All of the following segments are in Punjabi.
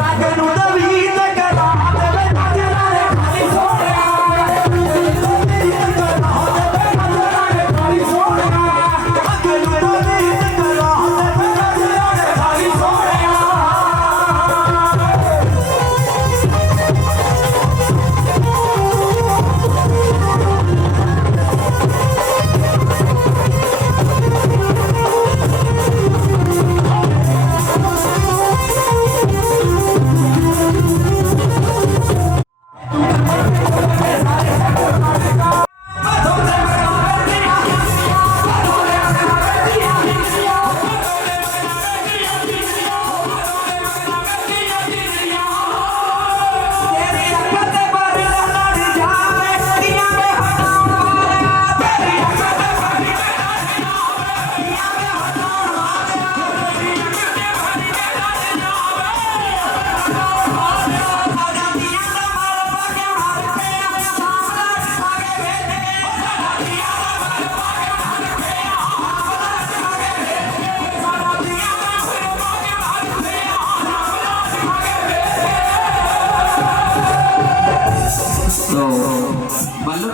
Dragon Udo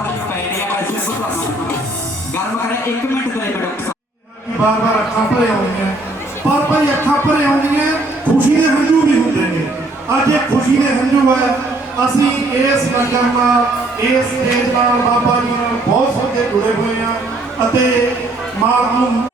ਫ਼ਰਕ ਪੈ ਰਿਹਾ ਹੈ ਜਿਸ ਪਾਸ ਗਰਮ ਕਰਿਆ 1 ਮਿੰਟ ਦੇ ਬੜਾ ਬਾਰ ਬਾਰ ਅੱਖਾਂ ਭਰੇ ਆਉਂਦੀਆਂ ਪਰ ਭਾਈ ਅੱਖਾਂ ਭਰੇ ਆਉਂਦੀਆਂ ਖੁਸ਼ੀ ਦੇ ਹੰਝੂ ਵੀ ਹੁੰਦੇ ਨੇ ਅੱਜ ਇਹ ਖੁਸ਼ੀ ਦੇ ਹੰਝੂ ਹੈ ਅਸੀਂ ਇਸ ਨਗਰ ਨਾਲ ਇਸ ਸਟੇਜ ਨਾਲ ਬਾਬਾ ਜੀ ਨਾਲ ਬਹੁਤ ਸੋਚੇ ਜੁੜੇ ਹੋਏ ਆ ਅਤੇ ਮਾਂ ਨੂੰ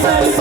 Yeah.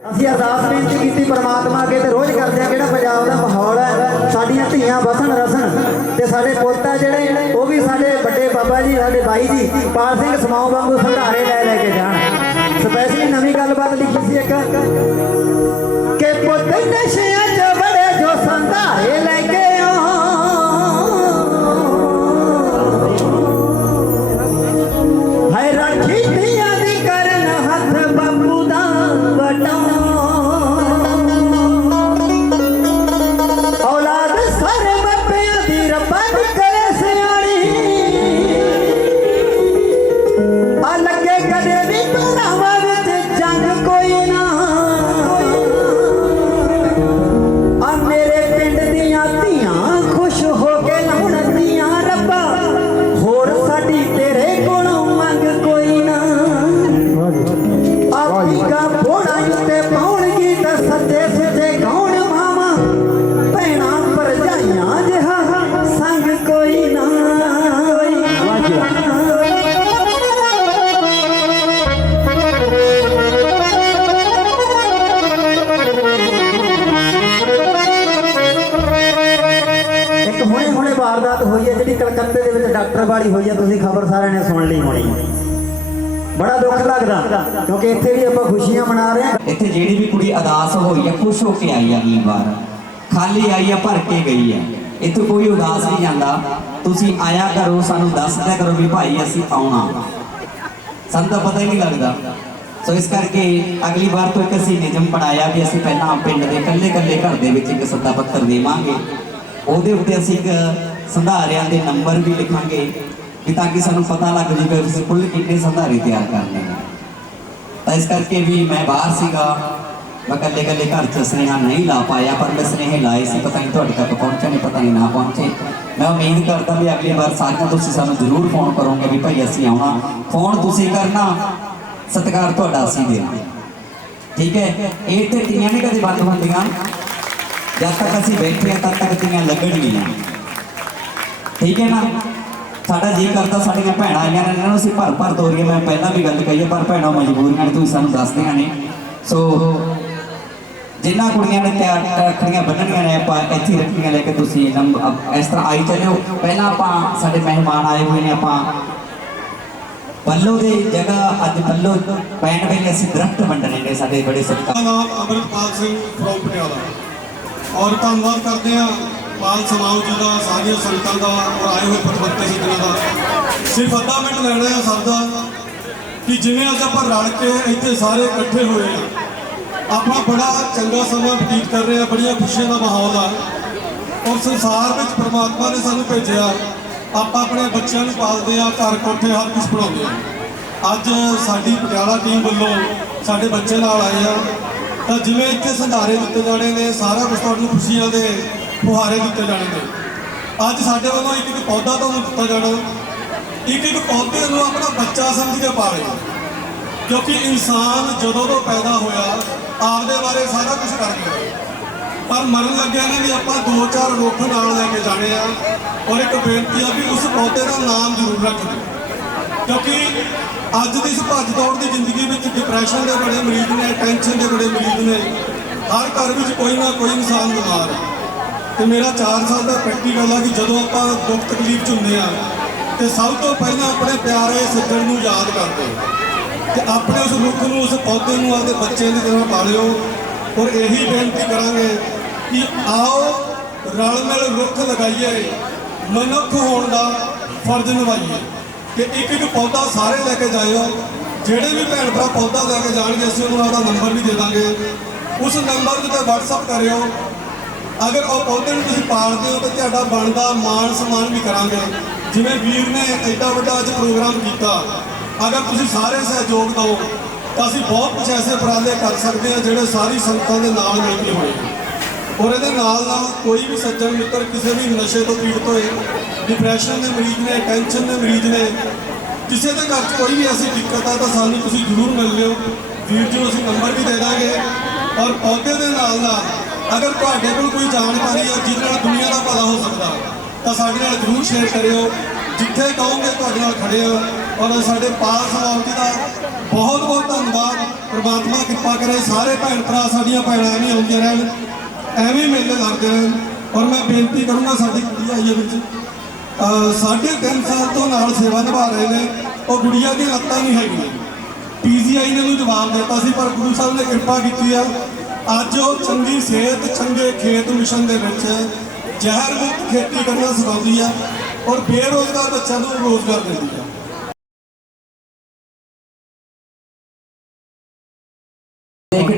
ਅਸੀਂ ਆਜ਼ਾਦ ਬੇਨਤੀ ਕੀਤੀ ਪਰਮਾਤਮਾ ਅੱਗੇ ਤੇ ਰੋਜ਼ ਕਰਦੇ ਆ ਜਿਹੜਾ ਪੰਜਾਬ ਦਾ ਮਾਹੌਲ ਹੈ? ਸਾਡੀਆਂ ਧੀਆਂ ਵਸਣ ਰਸਣ ਤੇ ਸਾਡੇ ਪੁੱਤ ਆ ਜਿਹੜੇ, ਉਹ ਵੀ ਸਾਡੇ ਵੱਡੇ ਬਾਬਾ ਜੀ, ਸਾਡੇ ਬਾਈ ਜੀ, ਪਾਲ ਸਿੰਘ ਸਮਾਉ ਵਾਂਗੂ ਸੰਧਾਰੇ ਲੈ ਲੈ ਕੇ ਜਾਣ। ਪਾਈ ਹੋਈ ਹੈ ਤੁਸੀਂ ਖਬਰ ਸਾਰਿਆਂ ਨੇ ਸੁਣ ਲਈ ਹੋਣੀ ਬੜਾ ਦੁੱਖ ਲੱਗਦਾ, ਕਿਉਂਕਿ ਇੱਥੇ ਵੀ ਆਪਾਂ ਖੁਸ਼ੀਆਂ ਮਨਾ ਰਹੇ ਹਾਂ। ਇੱਥੇ ਜਿਹੜੀ ਵੀ ਕੁੜੀ ਅਦਾਸ ਹੋਈ ਹੈ ਖੁਸ਼ ਹੋ ਕੇ ਆਈ ਹੈ ਅਗਲੀ ਵਾਰ। ਖਾਲੀ ਆਈ ਹੈ ਭਰ ਕੇ ਗਈ ਹੈ ਇੱਥੇ ਕੋਈ ਉਦਾਸ ਨਹੀਂ ਜਾਂਦਾ। ਤੁਸੀਂ ਆਇਆ ਕਰੋ, ਸਾਨੂੰ ਦੱਸਦਾ ਕਰੋ ਵੀ ਭਾਈ ਅਸੀਂ ਆਉਣਾ ਸਾਨੂੰ ਤਾਂ ਪਤਾ ਹੀ ਨਹੀਂ ਲੱਗਦਾ। ਸੋ ਇਸ ਕਰਕੇ ਅਗਲੀ ਵਾਰ ਤੋਂ ਇੱਕ ਅਸੀਂ ਨਿਯਮ ਬਣਾਇਆ ਵੀ ਅਸੀਂ ਪਹਿਲਾਂ ਪਿੰਡ ਦੇ ਇਕੱਲੇ ਇਕੱਲੇ ਘਰ ਦੇ ਵਿੱਚ ਇੱਕ ਸੱਦਾ ਪੱਤਰ ਦੇਵਾਂਗੇ। ਉਹਦੇ ਉੱਤੇ ਅਸੀਂ ਇੱਕ ਸੰਧਾਰਿਆਂ ਦੇ ਨੰਬਰ ਵੀ ਲਿਖਾਂਗੇ ਕਿ ਤਾਂ ਕਿ ਸਾਨੂੰ ਪਤਾ ਲੱਗ ਜਾਵੇ ਵੀ ਅਸੀਂ ਕੁੱਲ ਕਿੰਨੇ ਸੰਧਾਰੇ ਤਿਆਰ ਕਰਨੇ ਨੇ ਤਾਂ ਇਸ ਕਰਕੇ ਵੀ ਮੈਂ ਬਾਹਰ ਸੀਗਾ, ਮੈਂ ਇਕੱਲੇ ਇਕੱਲੇ ਘਰ ਚ ਸੁਨੇਹਾ ਨਹੀਂ ਲਾ ਪਾਇਆ, ਪਰ ਮੈਂ ਸੁਨੇਹੇ ਲਾਏ ਸੀ, ਪਤਾ ਨਹੀਂ ਤੁਹਾਡੇ ਤੱਕ ਪਹੁੰਚੇ ਨਹੀਂ ਪਤਾ ਨਹੀਂ ਨਾ ਪਹੁੰਚੇ। ਮੈਂ ਉਮੀਦ ਕਰਦਾ ਵੀ ਅਗਲੀ ਵਾਰ ਸਾਰਿਆਂ ਤੁਸੀਂ ਸਾਨੂੰ ਜ਼ਰੂਰ ਫੋਨ ਕਰੋਗੇ ਵੀ ਭਾਈ ਅਸੀਂ ਆਉਣਾ। ਫੋਨ ਤੁਸੀਂ ਕਰਨਾ, ਸਤਿਕਾਰ ਤੁਹਾਡਾ ਅਸੀਂ ਦੇਣਾ। ਠੀਕ ਹੈ? ਇਹ ਤੇ ਤੀਆਂ ਨਹੀਂ ਕਦੇ ਬੰਦ ਹੁੰਦੀਆਂ। ਜਦ ਤੱਕ ਅਸੀਂ ਬੈਠੇ ਹਾਂ, ਤਦ ਤੱਕ ਤੀਆਂ ਲੱਗਣਗੀਆਂ। ਠੀਕ ਹੈ ਨਾ? ਸਾਡਾ ਜੀ ਕਰਦਾ, ਸਾਡੀਆਂ ਭੈਣਾਂ ਆਈਆਂ ਨੇ, ਇਹਨਾਂ ਨੂੰ ਅਸੀਂ ਭਰ ਭਰ ਤੋਰੀਏ ਮੈਂ ਪਹਿਲਾਂ ਵੀ ਗੱਲ ਕਹੀ ਹੈ, ਪਰ ਭੈਣਾਂ ਮਜਬੂਰੀਆਂ ਨੇ, ਤੁਸੀਂ ਸਾਨੂੰ ਦੱਸਦੀਆਂ ਨੇ। ਸੋ ਜਿਨ੍ਹਾਂ ਕੁੜੀਆਂ ਨੇ ਤਿਆਰ ਰੱਖਣੀਆਂ ਬੰਨਣੀਆਂ ਨੇ, ਆਪਾਂ ਇੱਥੇ ਰੱਖੀਆਂ ਰੱਖੜੀਆਂ ਲੈ ਕੇ ਤੁਸੀਂ ਲੰਬ- ਇਸ ਤਰ੍ਹਾਂ ਆਈ ਚੱਲਿਓ। ਪਹਿਲਾਂ ਆਪਾਂ ਸਾਡੇ ਮਹਿਮਾਨ ਆਏ ਹੋਏ ਨੇ, ਆਪਾਂ ਪੱਲੋ ਦੀ ਜਗ੍ਹਾ ਅੱਜ ਪੱਲੋ ਪੈਣ ਵੇਲੇ ਅਸੀਂ ਦਰਖਤ ਵੰਡਣੇ ਨੇ ਸਾਡੇ ਬੜੇ ਸਤਿਕਾਰ। ਨਾਮ ਅਮਰਿਤਪਾਲ ਸਿੰਘ ਫਰੋਮ ਪਟਿਆਲਾ। ਔਰ ਧੰਨਵਾਦ ਕਰਦੇ ਹਾਂ ਪਾਲ ਸਮਾਉ ਜੀ ਦਾ, ਸਾਰੀਆਂ ਸੰਗਤਾਂ ਦਾ ਔਰ ਆਏ ਹੋਏ ਪਤਵੰਤੇ ਸੱਜਣਾਂ ਦਾ। ਸਿਰਫ ਅੱਧਾ ਮਿੰਟ ਲੈਣਾ ਹੈ ਸਭ ਦਾ, ਕਿ ਜਿਵੇਂ ਅੱਜ ਆਪਾਂ ਰਲ ਕੇ ਇੱਥੇ ਸਾਰੇ ਇਕੱਠੇ ਹੋਏ ਆ ਆਪਾਂ ਬੜਾ ਚੰਗਾ ਸਮਾਂ ਬਤੀਤ ਕਰ ਰਹੇ ਆ ਬੜੀਆਂ ਖੁਸ਼ੀਆਂ ਦਾ ਮਾਹੌਲ ਆ। ਔਰ ਸੰਸਾਰ ਵਿੱਚ ਪ੍ਰਮਾਤਮਾ ਨੇ ਸਾਨੂੰ ਭੇਜਿਆ, ਆਪਾਂ ਆਪਣੇ ਬੱਚਿਆਂ ਨੂੰ ਪਾਲਦੇ ਆ ਘਰ ਕੋਠੇ ਹਰ ਕੁਝ ਬਣਾਉਂਦੇ ਆ ਅੱਜ ਸਾਡੀ ਪਟਿਆਲਾ ਟੀਮ ਵੱਲੋਂ ਸਾਡੇ ਬੱਚੇ ਨਾਲ ਆਏ ਆ ਤਾਂ ਜਿਵੇਂ ਇੱਥੇ ਸੰਧਾਰੇ ਦਿੱਤੇ ਜਾਣੇ ਨੇ, ਸਾਰਾ ਕੁਝ ਤੁਹਾਨੂੰ ਖੁਸ਼ੀਆਂ ਦੇ ਫੁਹਾਰੇ ਦਿੱਤੇ ਜਾਣਗੇ। ਅੱਜ ਸਾਡੇ ਵੱਲੋਂ ਇੱਕ ਇੱਕ ਪੌਦਾ ਤੁਹਾਨੂੰ ਦਿੱਤਾ ਜਾਣਾ। ਇੱਕ ਇੱਕ ਪੌਦੇ ਨੂੰ ਆਪਣਾ ਬੱਚਾ ਸਮਝ ਕੇ ਪਾਲੇ ਕਿਉਂਕਿ ਇਨਸਾਨ ਜਦੋਂ ਤੋਂ ਪੈਦਾ ਹੋਇਆ, ਆਪਦੇ ਬਾਰੇ ਸਾਰਾ ਕੁਝ ਕਰ ਗਿਆ ਪਰ ਮਰਨ ਲੱਗਿਆ ਨਾ ਵੀ ਆਪਾਂ ਦੋ ਚਾਰ ਰੁੱਖ ਨਾਲ ਲੈ ਕੇ ਜਾਣੇ ਆ ਔਰ ਇੱਕ ਬੇਨਤੀ ਆ ਵੀ ਉਸ ਪੌਦੇ ਦਾ ਨਾਮ ਜ਼ਰੂਰ ਰੱਖ ਦਿਓ ਕਿਉਂਕਿ ਅੱਜ ਦੀ ਇਸ ਭੱਜ ਦੌੜ ਦੀ ਜ਼ਿੰਦਗੀ ਵਿੱਚ ਡਿਪਰੈਸ਼ਨ ਦੇ ਬੜੇ ਮਰੀਜ਼ ਨੇ ਟੈਨਸ਼ਨ ਦੇ ਬੜੇ ਮਰੀਜ਼ ਨੇ। ਹਰ ਘਰ ਵਿੱਚ ਕੋਈ ਨਾ ਕੋਈ ਇਨਸਾਨ ਬਿਮਾਰ ਹੈ। ਤੇ ਮੇਰਾ 4 ਸਾਲ ਦਾ ਪ੍ਰੈਕਟੀਕਲ ਆ ਕਿ ਜਦੋਂ ਆਪਾਂ ਦੁੱਖ ਤਕਲੀਫ ਚ ਹੁੰਦੇ ਆ, ਤੇ ਸਭ ਤੋਂ ਪਹਿਲਾਂ ਆਪਣੇ ਪਿਆਰੇ ਸੱਜਣ ਨੂੰ ਯਾਦ ਕਰਦੇ। ਤੇ ਆਪਣੇ ਉਸ ਰੁੱਖ ਨੂੰ, ਉਸ ਪੌਦੇ ਨੂੰ ਆਪਣੇ ਬੱਚੇ ਦੀ ਤਰ੍ਹਾਂ ਪਾਲਿਓ। ਔਰ ਇਹੀ ਬੇਨਤੀ ਕਰਾਂਗੇ ਕਿ ਆਓ ਰਲ ਮਿਲ ਰੁੱਖ ਲਗਾਈਏ, ਮਨੁੱਖ ਹੋਣ ਦਾ ਫਰਜ਼ ਨਿਭਾਈਏ। ਕਿ ਇੱਕ ਇੱਕ ਪੌਦਾ ਸਾਰੇ ਲੈ ਕੇ ਜਾਇਓ, ਜਿਹੜੇ ਵੀ ਭੈਣ ਭਰਾ ਪੌਦਾ ਲੈ ਕੇ ਜਾਣਗੇ, ਅਸੀਂ ਉਹਨਾਂ ਦਾ ਨੰਬਰ ਵੀ ਦੇ ਦਾਂਗੇ। ਉਸ ਨੰਬਰ ਤੇ WhatsApp ਕਰਿਓ ਅਗਰ ਉਹ ਪੌਦੇ ਨੂੰ ਤੁਸੀਂ ਪਾਲਦੇ ਹੋ ਤਾਂ ਤੁਹਾਡਾ ਬਣਦਾ ਮਾਣ ਸਨਮਾਨ ਵੀ ਕਰਾਂਗੇ। ਜਿਵੇਂ ਵੀਰ ਨੇ ਐਡਾ ਵੱਡਾ ਅੱਜ ਪ੍ਰੋਗਰਾਮ ਕੀਤਾ। ਅਗਰ ਤੁਸੀਂ ਸਾਰੇ ਸਹਿਯੋਗ ਦਿਓ, ਤਾਂ ਅਸੀਂ ਬਹੁਤ ਕੁਝ ਐਸੇ ਉਪਰਾਲੇ ਕਰ ਸਕਦੇ ਹਾਂ ਜਿਹੜੇ ਸਾਰੀ ਸੰਗਤਾਂ ਦੇ ਨਾਲ ਮਿਲ ਕੇ ਹੋਏ। ਔਰ ਇਹਦੇ ਨਾਲ ਨਾਲ ਕੋਈ ਵੀ ਸੱਜਣ ਮਿੱਤਰ ਕਿਸੇ ਵੀ ਨਸ਼ੇ ਤੋਂ ਪੀੜਤ ਹੋਏ ਡਿਪਰੈਸ਼ਨ ਦੇ ਮਰੀਜ਼ ਨੇ ਟੈਨਸ਼ਨ ਦੇ ਮਰੀਜ਼ ਨੇ, ਕਿਸੇ ਦੇ ਘਰ 'ਚ ਕੋਈ ਵੀ ਐਸੀ ਦਿੱਕਤ ਆ ਤਾਂ ਸਾਨੂੰ ਤੁਸੀਂ ਜ਼ਰੂਰ ਮਿਲ ਲਿਓ। ਵੀਰ ਜੀ ਨੂੰ ਅਸੀਂ ਨੰਬਰ ਵੀ ਦੇ ਦਾਂਗੇ। ਔਰ ਪੌਦੇ ਦੇ ਨਾਲ ਨਾਲ ਅਗਰ ਤੁਹਾਡੇ ਕੋਲ ਕੋਈ ਜਾਣਕਾਰੀ ਹੈ ਜਿਹਦੇ ਨਾਲ ਦੁਨੀਆ ਦਾ ਭਲਾ ਹੋ ਸਕਦਾ ਤਾਂ ਸਾਡੇ ਨਾਲ ਜ਼ਰੂਰ ਸ਼ੇਅਰ ਕਰਿਓ। ਜਿੱਥੇ ਕਹੋਗੇ ਤੁਹਾਡੇ ਨਾਲ ਖੜੇ ਹਾਂ। ਔਰ ਸਾਡੇ ਪਾਲ ਸਾਹਿਬ ਜੀ ਦਾ ਬਹੁਤ ਬਹੁਤ ਧੰਨਵਾਦ। ਪ੍ਰਮਾਤਮਾ ਕਿਰਪਾ ਕਰੇ ਸਾਰੇ ਭੈਣ ਭਰਾ ਸਾਡੀਆਂ ਭੈਣਾਂ ਵੀ ਆਉਂਦੀਆਂ ਰਹਿਣ, ਐਵੇਂ ਮੇਲੇ ਲੱਗਦੇ ਰਹਿਣ। ਔਰ ਮੈਂ ਬੇਨਤੀ ਕਰੂੰਗਾ ਸਾਡੀ ਕੁੜੀ ਆਈ ਹੈ ਵਿੱਚ ਸਾਢੇ ਤਿੰਨ ਸਾਲ ਤੋਂ ਨਾਲ ਸੇਵਾ ਨਿਭਾ ਰਹੇ ਨੇ। ਉਹ ਗੁੜੀਆ ਦੀ ਲੱਤਾਂ ਨਹੀਂ ਹੈਗੀਆਂ। ਪੀਜੀਆਈ ਨੇ ਉਹਨੂੰ ਜਵਾਬ ਦਿੱਤਾ ਸੀ, ਪਰ ਗੁਰੂ ਸਾਹਿਬ ਨੇ ਕਿਰਪਾ ਕੀਤੀ ਆ। ਅੱਜ ਉਹ ਚੰਗੀ ਸਿਹਤ, ਚੰਗੇ ਖੇਤ ਮਿਸ਼ਨ ਦੇ ਵਿੱਚ ਜ਼ਹਿਰ ਮੁਕਤ ਖੇਤੀ ਕਰਨਾ ਸਿਖਾਉਂਦੀ ਆ ਔਰ ਬੇਰੋਜ਼ਗਾਰ ਬੱਚਿਆਂ ਨੂੰ ਰੋਜ਼ਗਾਰ ਦਿੰਦੀ ਆ।